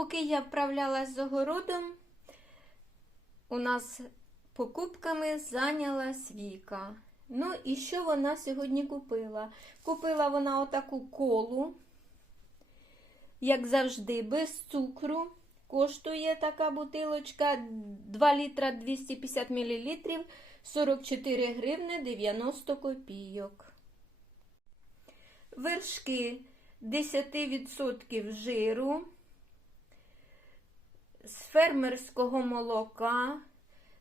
Поки я вправлялась з огородом, у нас покупками зайнялась Віка. Ну і що вона сьогодні купила? Купила вона отаку колу, як завжди, без цукру. Коштує така бутилочка 2 літра 250 мл 44 гривни 90 копійок. Вершки 10% жиру з фермерського молока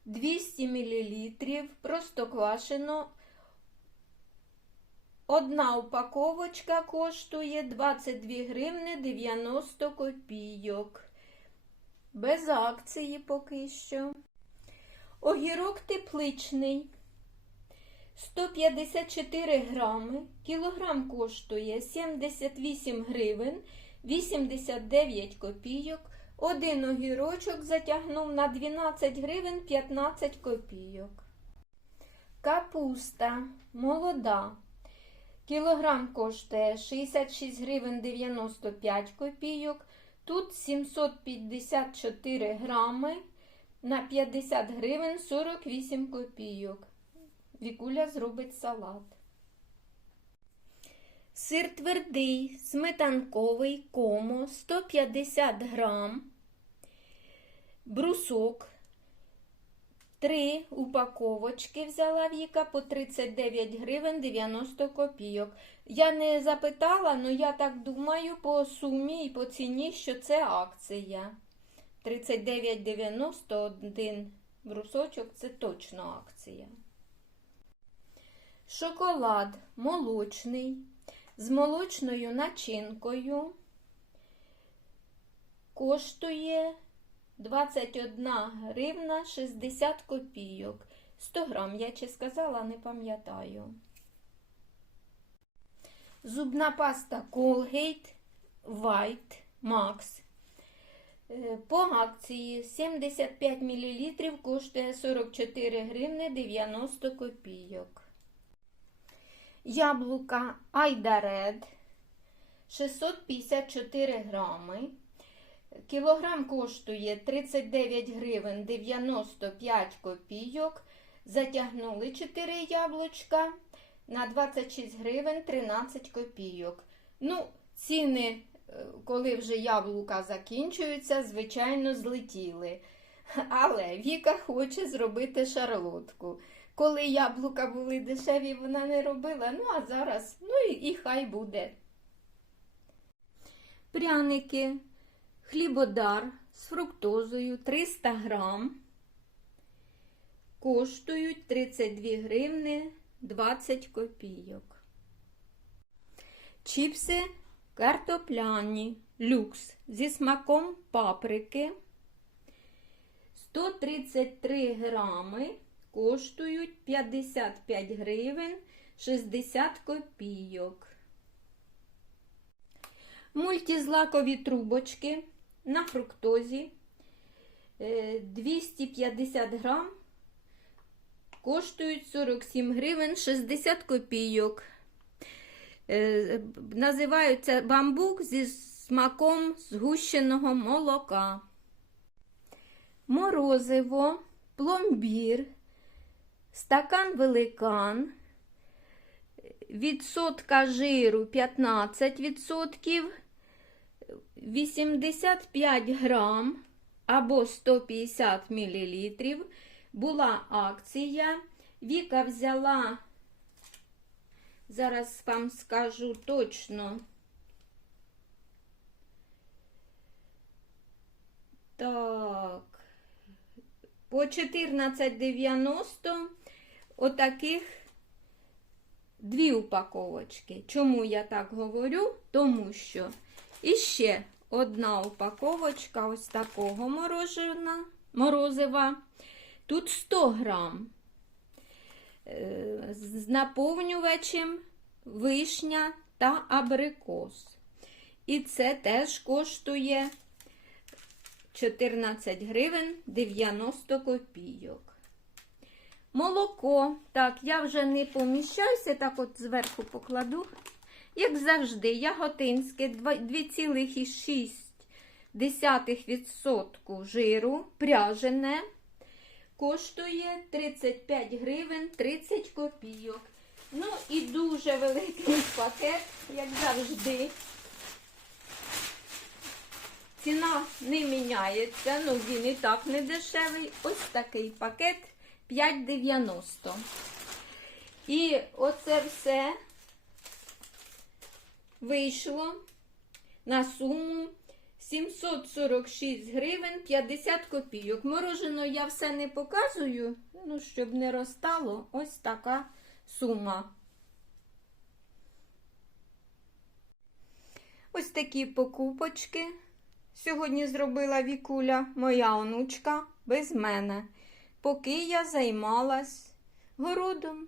200 мл, простоквашино. Одна упаковочка коштує 22 гривни 90 копійок. Без акції поки що. Огірок тепличний 154 грами. Кілограм коштує 78 гривень 89 копійок. Один огірочок затягнув на 12 гривень 15 копійок. Капуста молода. Кілограм коштує 66 гривень 95 копійок. Тут 754 грами на 50 гривень 48 копійок. Вікуля зробить салат. Сир твердий, сметанковий, комо 150 грам, брусок. Три упаковочки взяла Віка по 39 гривень 90 копійок. Я не запитала, але я так думаю по сумі і по ціні, що це акція. 39,91 брусочок це точно акція. Шоколад молочний з молочною начинкою коштує 21 гривна 60 копійок. 100 грам, я чи сказала, не пам'ятаю. Зубна паста Colgate White Max. Е, По акції 75 мл коштує 44 гривни 90 копійок. Яблука Айдаред 654 грами. Кілограм коштує 39 гривень 95 копійок. Затягнули 4 яблучка на 26 гривень 13 копійок. Ну, ціни, е, коли вже яблука закінчуються, звичайно, злетіли. Але Віка хоче зробити шарлотку. Коли яблука були дешеві, вона не робила. Ну, а зараз, ну і, і хай буде. Пряники, хлібодар з фруктозою 300 грам. Коштують 32 гривни 20 копійок. Чіпси картопляні люкс зі смаком паприки 133 грами коштують 55 гривень 60 копійок. Мультизлакові трубочки на фруктозі е, 250 грам коштують 47 гривень 60 копійок. Е, Називаються бамбук зі смаком згущеного молока. Морозиво, пломбір, стакан великан, відсотка жиру 15%, 85 грам або 150 мл. Була акція. Віка взяла, зараз вам скажу точно. Так, по 14,90 отаких дві упаковочки. Чому я так говорю? Тому що іще одна упаковочка ось такого морожена, морозива. Тут 100 грам. Е, З наповнювачем вишня та абрикос. І це теж коштує 14 гривень 90 копійок. Молоко. Так, я вже не поміщаюся, так от зверху покладу. Як завжди, яготинське 2,6 0,2% жиру пряжене. Коштує 35 гривень 30 копійок. Ну і дуже великий пакет, як завжди. Ціна не міняється, ну він і так не дешевий. Ось такий пакет 5,90. І оце все вийшло на суму 746 гривень 50 копійок. Морожено я все не показую, ну, щоб не розтало. Ось така сума. Ось такі покупочки. Сьогодні зробила Вікуля, моя онучка, без мене, поки я займалась городом.